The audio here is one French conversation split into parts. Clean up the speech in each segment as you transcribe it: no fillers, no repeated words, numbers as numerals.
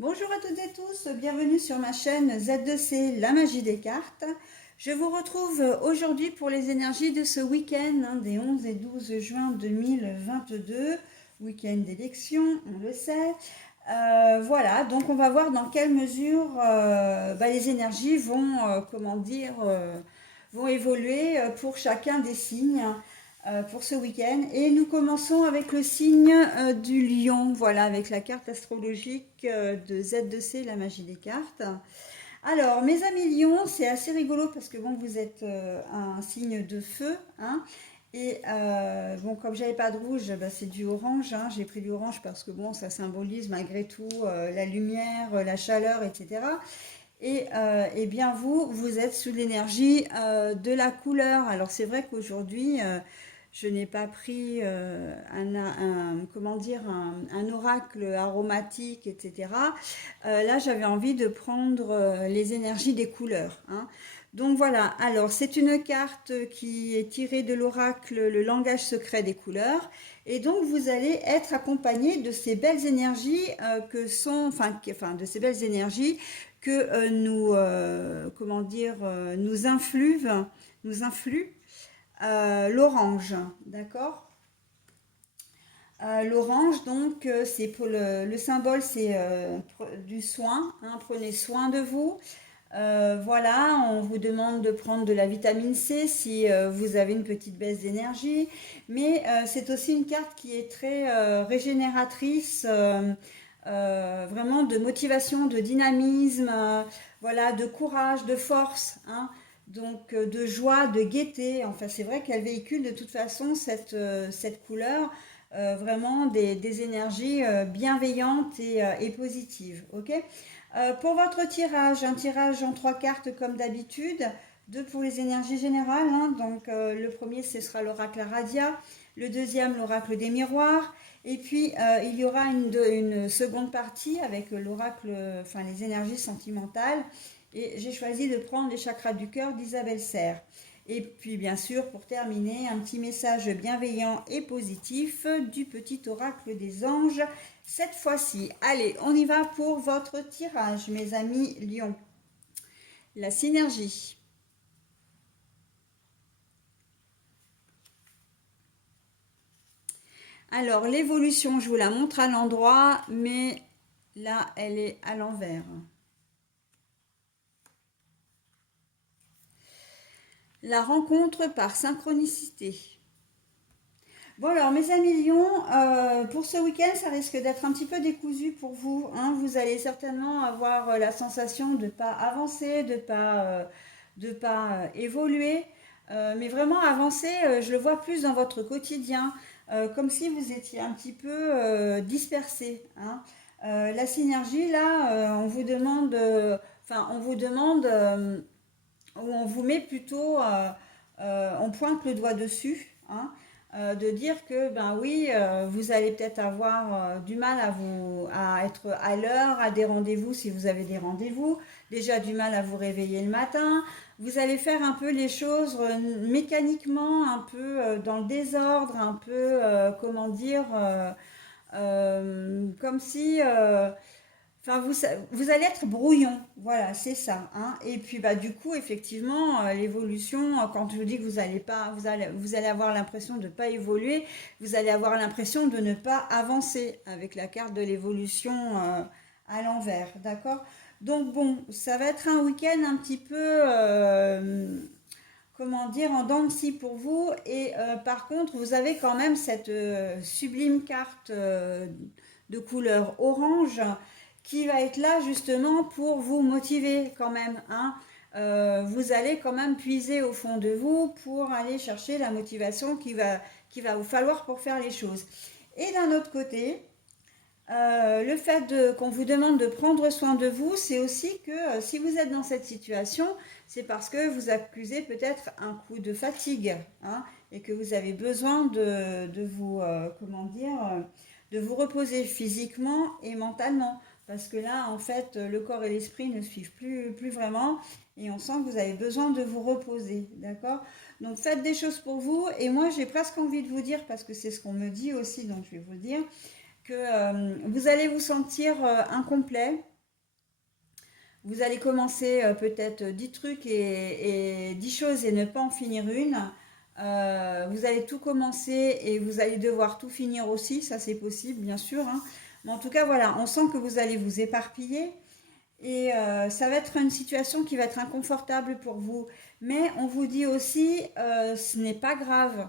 Bonjour à toutes et tous, bienvenue sur ma chaîne Z2C, la magie des cartes. Je vous retrouve aujourd'hui pour les énergies de ce week-end des 11 et 12 juin 2022, week-end d'élection, on le sait. Voilà, donc on va voir dans quelle mesure les énergies vont, vont évoluer pour chacun des signes pour ce week-end. Et nous commençons avec le signe du lion, voilà, avec la carte astrologique de Z2C, la magie des cartes. Alors, mes amis lions, c'est assez rigolo parce que bon, vous êtes un signe de feu, hein, et bon, comme j'avais pas de rouge, c'est du orange, hein. J'ai pris du orange parce que bon, ça symbolise malgré tout la lumière, la chaleur, etc. Et eh bien vous êtes sous l'énergie de la couleur. Alors c'est vrai qu'aujourd'hui, je n'ai pas pris comment dire, un oracle aromatique, etc. Là, j'avais envie de prendre les énergies des couleurs, hein. Donc voilà, alors c'est une carte qui est tirée de l'oracle Le langage secret des couleurs. Et donc vous allez être accompagné de ces belles énergies de ces belles énergies que nous influe l'orange, d'accord. L'orange, donc, c'est pour le symbole, c'est du soin, hein, prenez soin de vous. Voilà, on vous demande de prendre de la vitamine C si vous avez une petite baisse d'énergie, mais c'est aussi une carte qui est très régénératrice, vraiment de motivation, de dynamisme, voilà, de courage, de force, hein, donc de joie, de gaieté. Enfin, c'est vrai qu'elle véhicule de toute façon cette couleur, vraiment des énergies bienveillantes et positives, ok. Pour votre tirage, un tirage en 3 cartes comme d'habitude, deux pour les énergies générales, hein. Donc le premier ce sera l'oracle Radia, le deuxième l'oracle des miroirs, et puis il y aura une seconde partie avec l'oracle, enfin les énergies sentimentales, et j'ai choisi de prendre les chakras du cœur d'Isabelle Serre. Et puis bien sûr, pour terminer, un petit message bienveillant et positif du petit oracle des anges cette fois-ci. Allez, on y va pour votre tirage, mes amis lions. La synergie. Alors, l'évolution, je vous la montre à l'endroit, mais là, elle est à l'envers. La rencontre par synchronicité. Bon alors mes amis Lions, pour ce week-end ça risque d'être un petit peu décousu pour vous, hein. Vous allez certainement avoir la sensation de ne pas avancer, de pas évoluer, mais vraiment avancer, je le vois plus dans votre quotidien, comme si vous étiez un petit peu dispersé, hein. La synergie là, on vous demande, ou on vous met plutôt, on pointe le doigt dessus, hein, de dire que ben oui, vous allez peut-être avoir du mal à être à l'heure, à des rendez-vous si vous avez des rendez-vous, déjà du mal à vous réveiller le matin. Vous allez faire un peu les choses mécaniquement, un peu dans le désordre, un peu comme si enfin, vous allez être brouillon, voilà, c'est ça, hein. Et puis bah du coup, effectivement, l'évolution, quand je vous dis que vous allez pas, vous allez avoir l'impression de ne pas évoluer, vous allez avoir l'impression de ne pas avancer avec la carte de l'évolution à l'envers, d'accord? Donc bon, ça va être un week-end un petit peu, comment dire, en dents de scie pour vous. Et par contre, vous avez quand même cette sublime carte de couleur orange qui va être là justement pour vous motiver quand même, hein. Vous allez quand même puiser au fond de vous pour aller chercher la motivation qui va vous falloir pour faire les choses. Et d'un autre côté, le fait qu'on vous demande de prendre soin de vous, c'est aussi que si vous êtes dans cette situation, c'est parce que vous accusez peut-être un coup de fatigue, hein, et que vous avez besoin de vous, de vous reposer physiquement et mentalement. Parce que là, en fait, le corps et l'esprit ne suivent plus vraiment, et on sent que vous avez besoin de vous reposer, d'accord. Donc faites des choses pour vous, et moi j'ai presque envie de vous dire, parce que c'est ce qu'on me dit aussi, donc je vais vous le dire, que vous allez vous sentir incomplet, Vous allez commencer peut-être 10 trucs et 10 choses et ne pas en finir une. Vous allez tout commencer et vous allez devoir tout finir aussi, ça c'est possible bien sûr, hein. Mais en tout cas voilà, on sent que vous allez vous éparpiller et ça va être une situation qui va être inconfortable pour vous. Mais on vous dit aussi, ce n'est pas grave.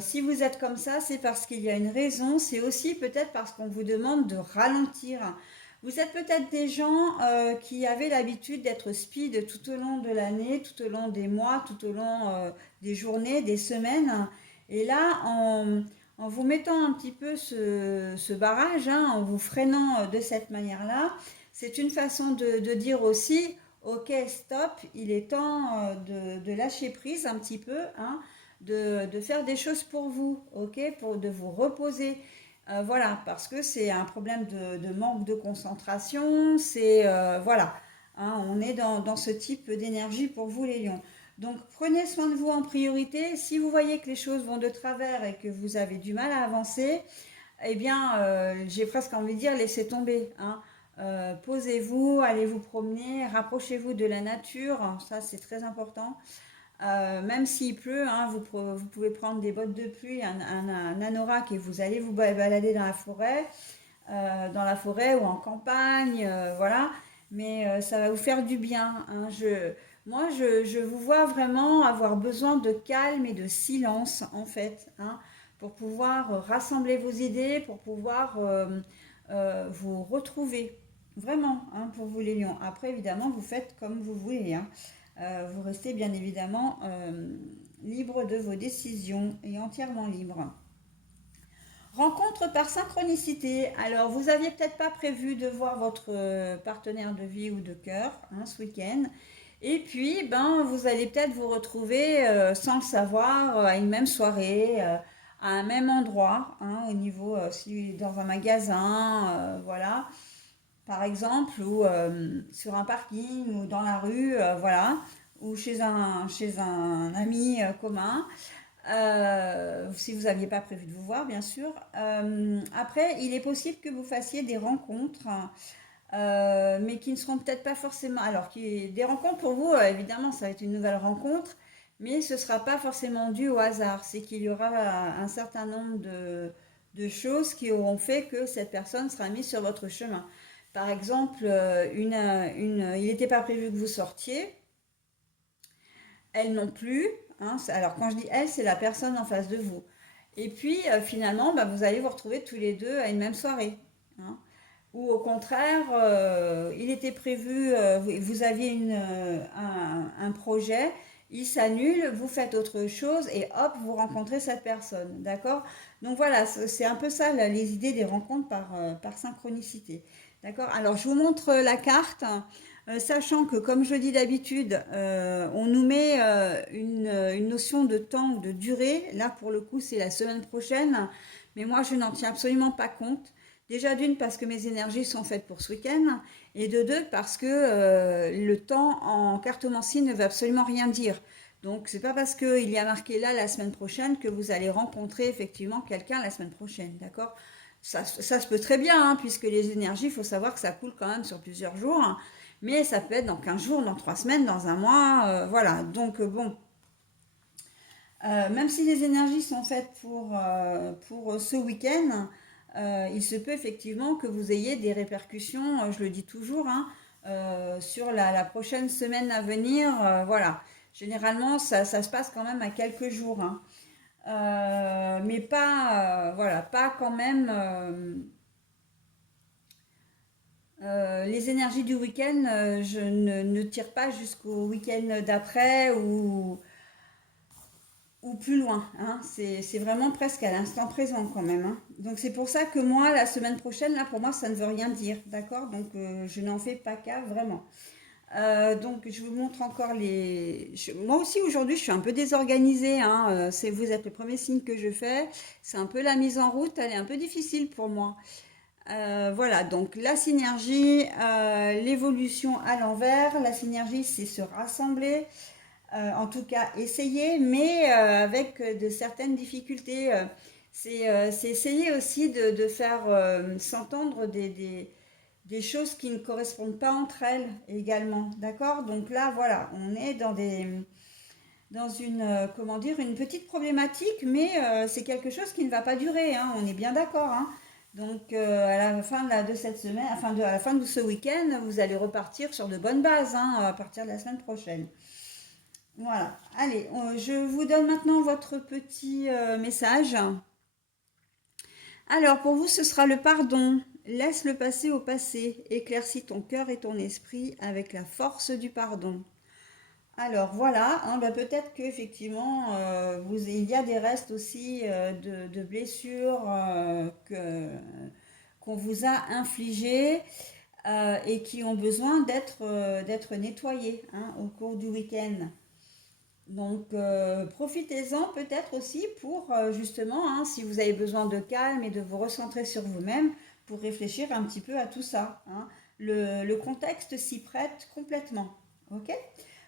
Si vous êtes comme ça, c'est parce qu'il y a une raison. C'est aussi peut-être parce qu'on vous demande de ralentir. Vous êtes peut-être des gens qui avaient l'habitude d'être speed tout au long de l'année, tout au long des mois, tout au long des journées, des semaines. Et là, en vous mettant un petit peu ce barrage, hein, en vous freinant de cette manière-là, c'est une façon de dire aussi, ok, stop, il est temps de lâcher prise un petit peu, hein, de faire des choses pour vous, ok, de vous reposer. Voilà, parce que c'est un problème de manque de concentration, c'est, voilà, hein, on est dans ce type d'énergie pour vous les lions. Donc prenez soin de vous en priorité. Si vous voyez que les choses vont de travers et que vous avez du mal à avancer, eh bien, j'ai presque envie de dire, laissez tomber, hein. Posez-vous, allez vous promener, rapprochez-vous de la nature, ça c'est très important. Même s'il pleut, hein, vous pouvez prendre des bottes de pluie, un anorak et vous allez vous balader dans la forêt ou en campagne, voilà. Mais ça va vous faire du bien, hein. Moi, je vous vois vraiment avoir besoin de calme et de silence, en fait, hein, pour pouvoir rassembler vos idées, pour pouvoir vous retrouver. Vraiment, hein, pour vous les lions. Après, évidemment, vous faites comme vous voulez, hein. Vous restez bien évidemment libre de vos décisions et entièrement libre. Rencontre par synchronicité. Alors, vous aviez peut-être pas prévu de voir votre partenaire de vie ou de cœur, hein, ce week-end. Et puis, ben, vous allez peut-être vous retrouver sans le savoir à une même soirée, à un même endroit, hein, au niveau, si dans un magasin, voilà, par exemple, ou sur un parking, ou dans la rue, voilà, ou chez un ami commun. Si vous n'aviez pas prévu de vous voir, bien sûr. Après, il est possible que vous fassiez des rencontres, mais qui ne seront peut-être pas forcément. Alors, des rencontres pour vous, évidemment, ça va être une nouvelle rencontre, mais ce ne sera pas forcément dû au hasard. C'est qu'il y aura un certain nombre de choses qui auront fait que cette personne sera mise sur votre chemin. Par exemple, il n'était pas prévu que vous sortiez, elle non plus, hein. Alors quand je dis elle, c'est la personne en face de vous. Et puis finalement, bah, vous allez vous retrouver tous les deux à une même soirée, hein. Ou au contraire, il était prévu, vous aviez un projet, il s'annule, vous faites autre chose et hop, vous rencontrez cette personne, d'accord? Donc voilà, c'est un peu ça les idées des rencontres par synchronicité, d'accord? Alors je vous montre la carte, sachant que comme je dis d'habitude, on nous met une notion de temps ou de durée. Là pour le coup, c'est la semaine prochaine, mais moi je n'en tiens absolument pas compte. Déjà d'une parce que mes énergies sont faites pour ce week-end et de deux parce que le temps en cartomancie ne veut absolument rien dire. Donc c'est pas parce qu'il y a marqué là la semaine prochaine que vous allez rencontrer effectivement quelqu'un la semaine prochaine, d'accord? Ça se peut très bien, hein, puisque les énergies, il faut savoir que ça coule quand même sur plusieurs jours, hein, mais ça peut être dans 15 jours, dans 3 semaines, dans un mois, voilà. Donc bon, même si les énergies sont faites pour ce week-end, il se peut effectivement que vous ayez des répercussions, je le dis toujours, hein, sur la prochaine semaine à venir. Voilà. Généralement, ça se passe quand même à quelques jours, hein. Mais pas, voilà, pas quand même. Les énergies du week-end, je ne tire pas jusqu'au week-end d'après ou plus loin, hein. C'est vraiment presque à l'instant présent quand même, hein. Donc c'est pour ça que moi, la semaine prochaine, là, pour moi, ça ne veut rien dire, d'accord? Donc je n'en fais pas cas, vraiment. Donc je vous montre encore moi aussi aujourd'hui, je suis un peu désorganisée, hein. Vous êtes le premier signe que je fais. C'est un peu la mise en route, elle est un peu difficile pour moi. Voilà, donc la synergie, l'évolution à l'envers. La synergie, c'est se rassembler, en tout cas essayer, mais avec de certaines difficultés. C'est essayer aussi de faire s'entendre des choses qui ne correspondent pas entre elles également, d'accord? Donc là, voilà, on est dans une, comment dire, une petite problématique, mais c'est quelque chose qui ne va pas durer, hein, on est bien d'accord, hein. Donc à la fin de cette semaine, à la fin de ce week-end, vous allez repartir sur de bonnes bases, hein, à partir de la semaine prochaine. Voilà, allez, je vous donne maintenant votre petit message. Alors, pour vous, ce sera le pardon. Laisse le passé au passé. Éclaircis ton cœur et ton esprit avec la force du pardon. Alors voilà, hein, bah, peut-être qu'effectivement, il y a des restes aussi de blessures qu'on vous a infligées et qui ont besoin d'être nettoyées, hein, au cours du week-end. Donc, profitez-en peut-être aussi pour justement, hein, si vous avez besoin de calme et de vous recentrer sur vous-même, pour réfléchir un petit peu à tout ça, hein. Le contexte s'y prête complètement. Ok?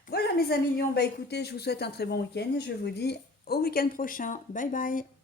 Voilà mes amis lions, bah écoutez, je vous souhaite un très bon week-end et je vous dis au week-end prochain. Bye bye!